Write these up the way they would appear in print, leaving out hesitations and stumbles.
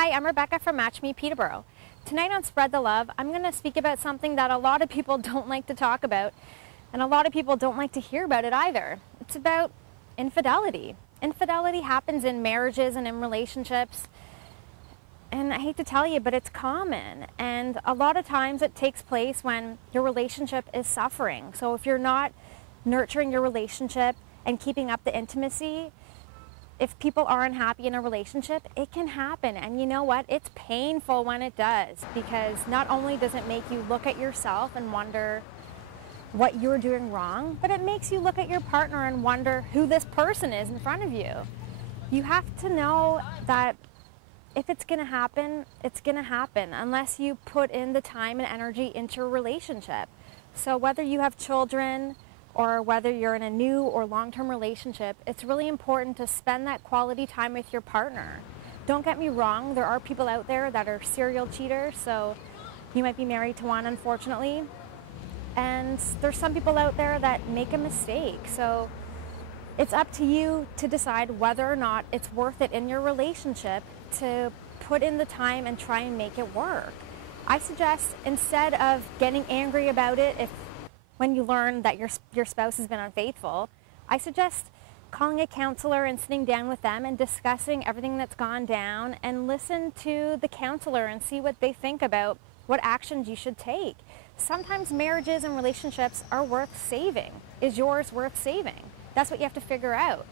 Hi, I'm Rebecca from Match Me Peterborough. Tonight on Spread the Love, I'm going to speak about something that a lot of people don't like to talk about, and a lot of people don't like to hear about it either. It's about infidelity. Infidelity happens in marriages and in relationships, and I hate to tell you, but it's common. And a lot of times it takes place when your relationship is suffering. So if you're not nurturing your relationship and keeping up the intimacy, if people are unhappy in a relationship, it can happen. And you know what? It's painful when it does, because not only does it make you look at yourself and wonder what you're doing wrong, but it makes you look at your partner and wonder who this person is in front of you. You have to know that if it's going to happen, it's going to happen unless you put in the time and energy into a relationship. So whether you have children or whether you're in a new or long-term relationship, it's really important to spend that quality time with your partner. Don't get me wrong, there are people out there that are serial cheaters, so you might be married to one, unfortunately. And there's some people out there that make a mistake. So it's up to you to decide whether or not it's worth it in your relationship to put in the time and try and make it work. I suggest, instead of getting angry about it when you learn that your spouse has been unfaithful, I suggest calling a counselor and sitting down with them and discussing everything that's gone down, and listen to the counselor and see what they think about what actions you should take. Sometimes marriages and relationships are worth saving. Is yours worth saving? That's what you have to figure out.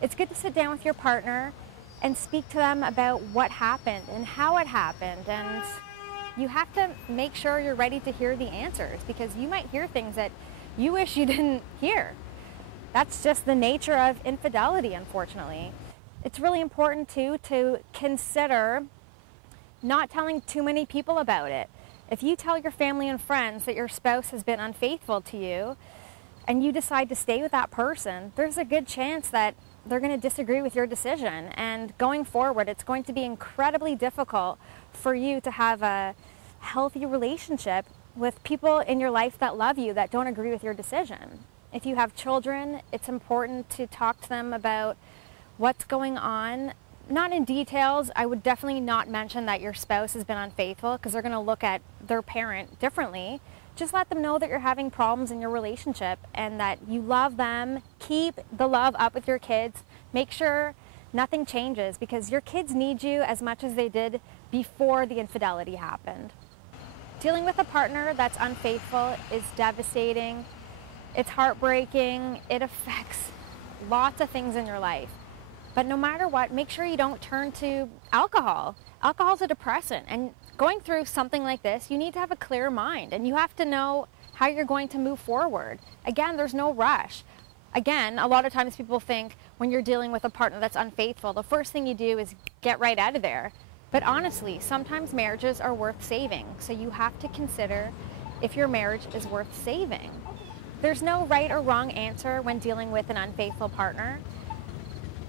It's good to sit down with your partner and speak to them about what happened and how it happened, and you have to make sure you're ready to hear the answers, because you might hear things that you wish you didn't hear. That's just the nature of infidelity, unfortunately. It's really important too to consider not telling too many people about it. If you tell your family and friends that your spouse has been unfaithful to you and you decide to stay with that person, there's a good chance that they're going to disagree with your decision. And going forward, it's going to be incredibly difficult for you to have a healthy relationship with people in your life that love you, that don't agree with your decision. If you have children, it's important to talk to them about what's going on. Not in details. I would definitely not mention that your spouse has been unfaithful, because they're going to look at their parent differently. Just let them know that you're having problems in your relationship and that you love them. Keep the love up with your kids. Make sure nothing changes, because your kids need you as much as they did before the infidelity happened. Dealing with a partner that's unfaithful is devastating. It's heartbreaking. It affects lots of things in your life. But no matter what, make sure you don't turn to alcohol. Alcohol's a depressant, and going through something like this, you need to have a clear mind, and you have to know how you're going to move forward. Again, there's no rush. Again, a lot of times people think when you're dealing with a partner that's unfaithful, the first thing you do is get right out of there. But honestly, sometimes marriages are worth saving, so you have to consider if your marriage is worth saving. There's no right or wrong answer when dealing with an unfaithful partner.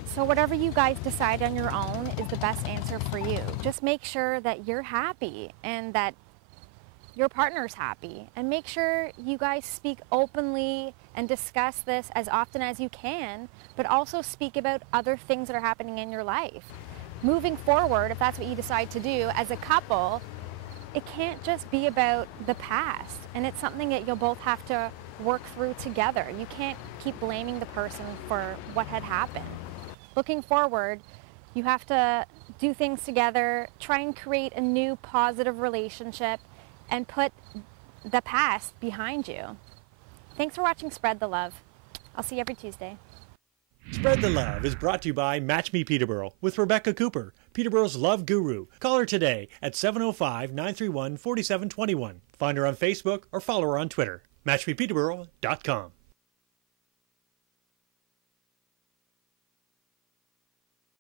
So whatever you guys decide on your own is the best answer for you. Just make sure that you're happy and that your partner's happy, and make sure you guys speak openly and discuss this as often as you can, but also speak about other things that are happening in your life. Moving forward, if that's what you decide to do as a couple, it can't just be about the past, and it's something that you'll both have to work through together. You can't keep blaming the person for what had happened. Looking forward, you have to do things together, try and create a new positive relationship, and put the past behind you. Thanks for watching Spread the Love. I'll see you every Tuesday. Spread the Love is brought to you by Match Me Peterborough with Rebecca Cooper, Peterborough's love guru. Call her today at 705-931-4721. Find her on Facebook or follow her on Twitter. MatchMePeterborough.com.